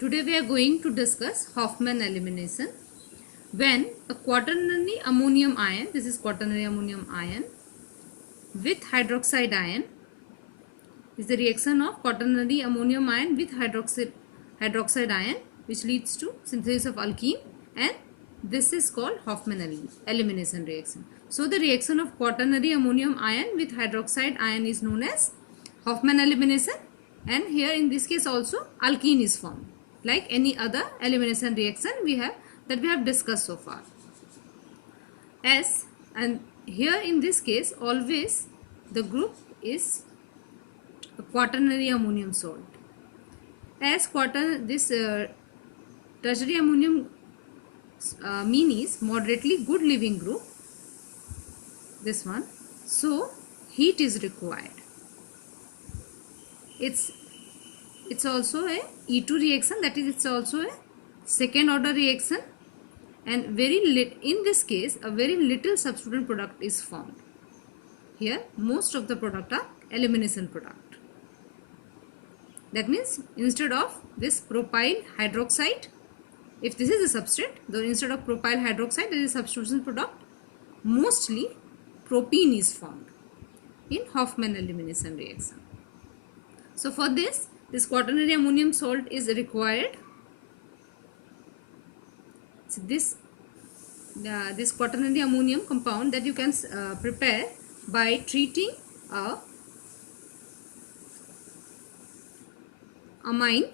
Today we are going to discuss Hofmann elimination. When a quaternary ammonium ion, this is quaternary ammonium ion with hydroxide ion, is the reaction of quaternary ammonium ion with hydroxide ion, which leads to synthesis of alkene, and this is called Hofmann elimination reaction. So the reaction of quaternary ammonium ion with hydroxide ion is known as Hofmann elimination, and here in this case also alkene is formed, like any other elimination reaction we have discussed so far. And here in this case always the group is a quaternary ammonium salt. As tertiary ammonium mean is moderately good leaving group, this one, so heat is required. It's also a E2 reaction, that is it's also a second order reaction, and in this case a very little substituent product is formed. Here most of the product are elimination product. That means instead of this propyl hydroxide, if this is a substrate, though instead of propyl hydroxide there is a substitution product, mostly propene is formed in Hofmann elimination reaction. So for this quaternary ammonium salt is required. So this quaternary ammonium compound that you can prepare by treating a amine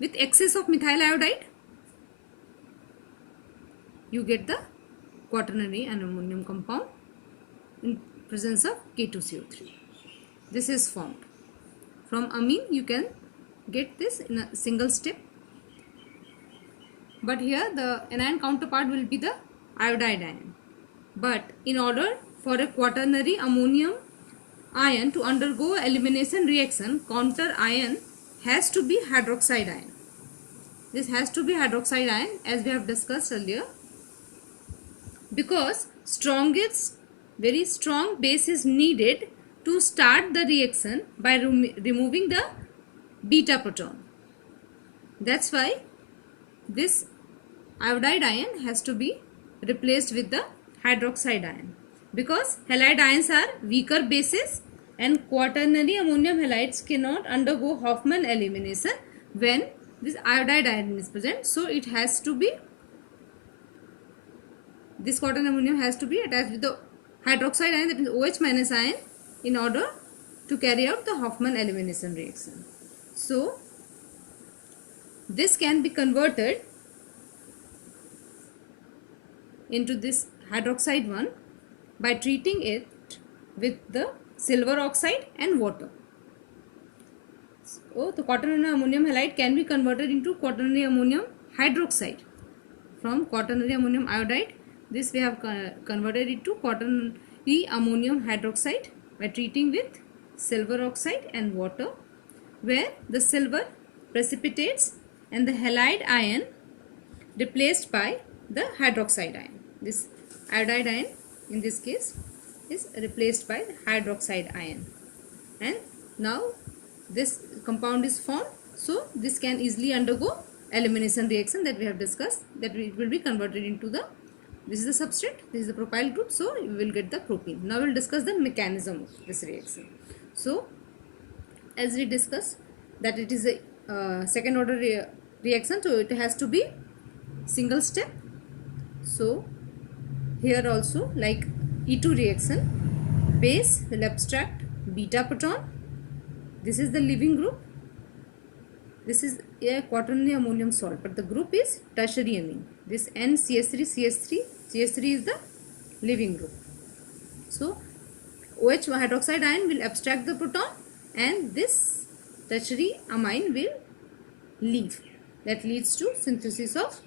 with excess of methyl iodide, you get the quaternary ammonium compound in presence of K2CO3. This is formed. From amine you can get this in a single step, but here the anion counterpart will be the iodide ion. But in order for a quaternary ammonium ion to undergo elimination reaction, counter ion has to be hydroxide ion. This has to be hydroxide ion, as we have discussed earlier, because very strong base is needed to start the reaction by removing the beta proton. That's why this iodide ion has to be replaced with the hydroxide ion, because halide ions are weaker bases and quaternary ammonium halides cannot undergo Hofmann elimination when this iodide ion is present. So it has to be, this quaternary ammonium has to be attached with the hydroxide ion, that is OH minus ion, in order to carry out the Hofmann elimination reaction. So this can be converted into this hydroxide one by treating it with the silver oxide and water. So the quaternary ammonium halide can be converted into quaternary ammonium hydroxide. From quaternary ammonium iodide, this we have converted it to quaternary ammonium hydroxide by treating with silver oxide and water, where the silver precipitates and the halide ion replaced by the hydroxide ion. This iodide ion in this case is replaced by the hydroxide ion, and now this compound is formed. So this can easily undergo elimination reaction that we have discussed, that it will be converted into the, this is the substrate, this is the propyl group, so you will get the propene. Now we will discuss the mechanism of this reaction. So as we discussed that it is a second order reaction, so it has to be single step. So here also, like E2 reaction, base will abstract beta proton. This is the leaving group. This is a quaternary ammonium salt, but the group is tertiary amine. This NCH3CH3 is the leaving group. So OH hydroxide ion will abstract the proton, and this tertiary amine will leave. That leads to synthesis of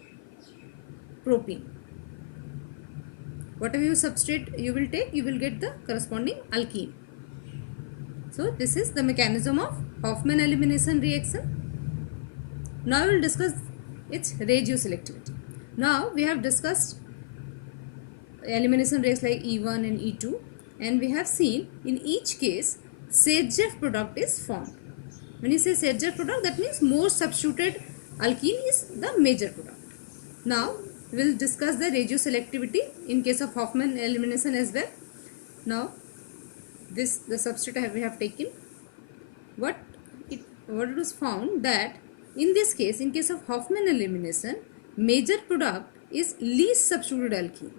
propene. Whatever you substrate you will take, you will get the corresponding alkene. So this is the mechanism of Hofmann elimination reaction. Now we will discuss its radioselectivity. Now we have discussed elimination reactions like E1 and E2, and we have seen in each case Sage-Jeff product is formed. When you say Sage-Jeff product, that means more substituted alkene is the major product. Now we will discuss the radioselectivity in case of Hofmann elimination as well. Now this the substrate we have taken. What it was found that in this case, in case of Hofmann elimination, major product is least substituted alkene,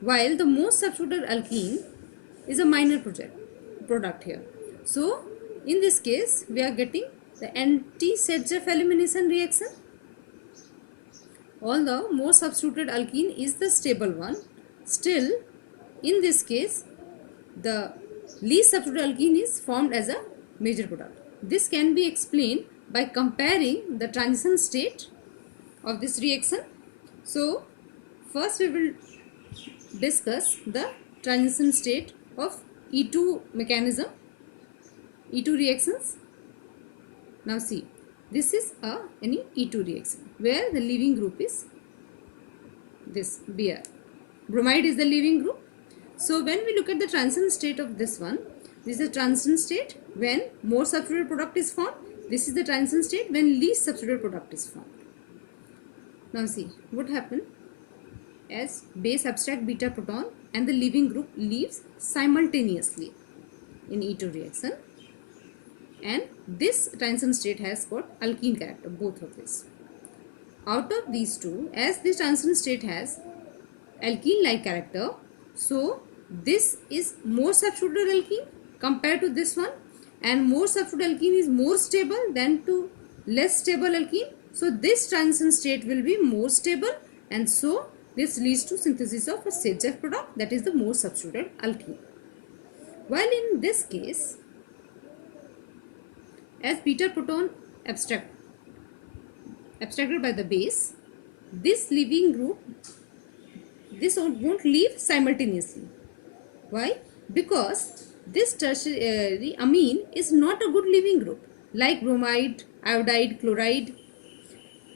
while the most substituted alkene is a minor product here. So in this case we are getting the anti-Sedgwick elimination reaction. Although more substituted alkene is the stable one, still in this case the least substituted alkene is formed as a major product. This can be explained by comparing the transition state of this reaction. So first we will discuss the transition state of E2 mechanism, E2 reactions. Now see, this is any E2 reaction where the leaving group is this Br. Bromide is the leaving group. So when we look at the transition state of this one, this is the transition state when more substituted product is formed. This is the transition state when least substituted product is formed. Now see what happened. As base abstract beta proton and the leaving group leaves simultaneously in E2 reaction, and this transition state has got alkene character, both of this. Out of these two, as this transition state has alkene like character, so this is more substituted alkene compared to this one, and more substituted alkene is more stable than to less stable alkene. So this transition state will be more stable, and so this leads to synthesis of a Sedgwick product, that is the more substituted alkene. While in this case, as beta proton abstracted by the base, this leaving group, this won't leave simultaneously. Why? Because this tertiary amine is not a good leaving group like bromide, iodide, chloride.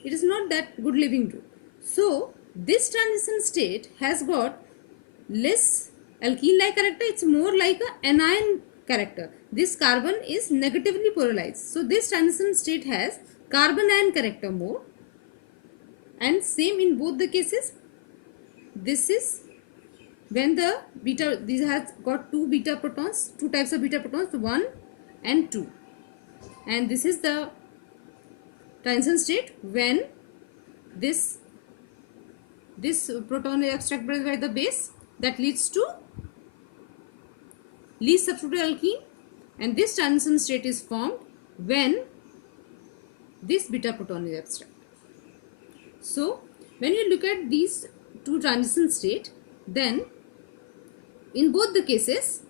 It is not that good leaving group. So this transition state has got less alkene like character. It's more like an anion character. This carbon is negatively polarized. So this transition state has carbon ion character more, and same in both the cases. This is when the beta, this has got two types of beta protons, 1 and 2, and this is the transition state when this proton is abstracted by the base, that leads to least substituted alkene, and this transition state is formed when this beta proton is abstracted. So when you look at these two transition state, then in both the cases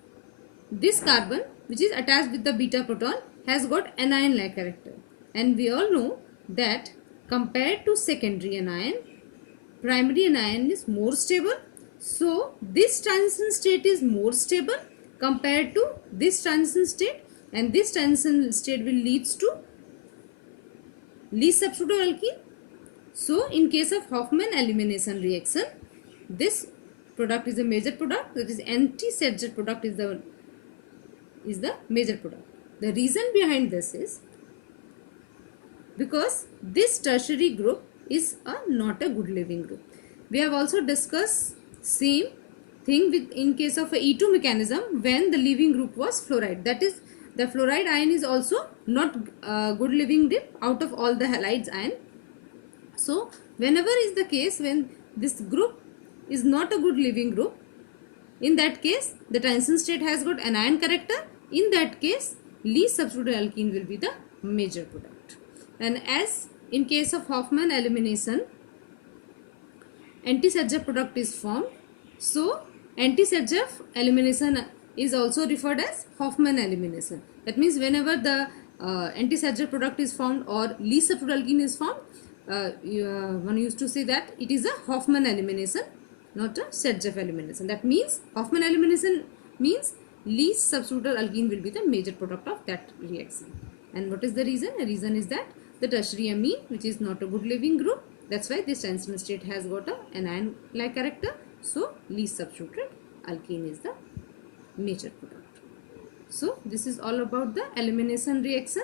this carbon which is attached with the beta proton has got anion like character, and we all know that compared to secondary anion, primary anion is more stable. So this transition state is more stable compared to this transition state, and this transition state will leads to least substituted alkene. So in case of Hofmann elimination reaction, this product is a major product, that is anti-Sedgwick product is the major product. The reason behind this is because this tertiary group is not a good leaving group. We have also discussed same thing with in case of a E2 mechanism when the leaving group was fluoride. That is, the fluoride ion is also not good leaving group out of all the halides ion. So whenever is the case when this group is not a good leaving group, in that case the transition state has got anion character. In that case, least substituted alkene will be the major product. And as in case of Hofmann elimination, anti-Sedgwick product is formed. So anti-Sedgwick elimination is also referred as Hofmann elimination. That means whenever the anti-Sedgwick product is formed or least substituted alkene is formed, one used to say that it is a Hofmann elimination, not a Sedgwick elimination. That means Hofmann elimination means least substituted alkene will be the major product of that reaction. And what is the reason? The reason is that the tertiary amine, which is not a good leaving group, that's why this transition state has got an anion like character. So least substituted alkene is the major product. So this is all about the elimination reaction.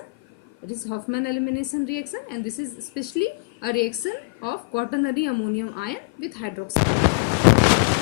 It is Hoffman elimination reaction, and this is especially a reaction of quaternary ammonium ion with hydroxide.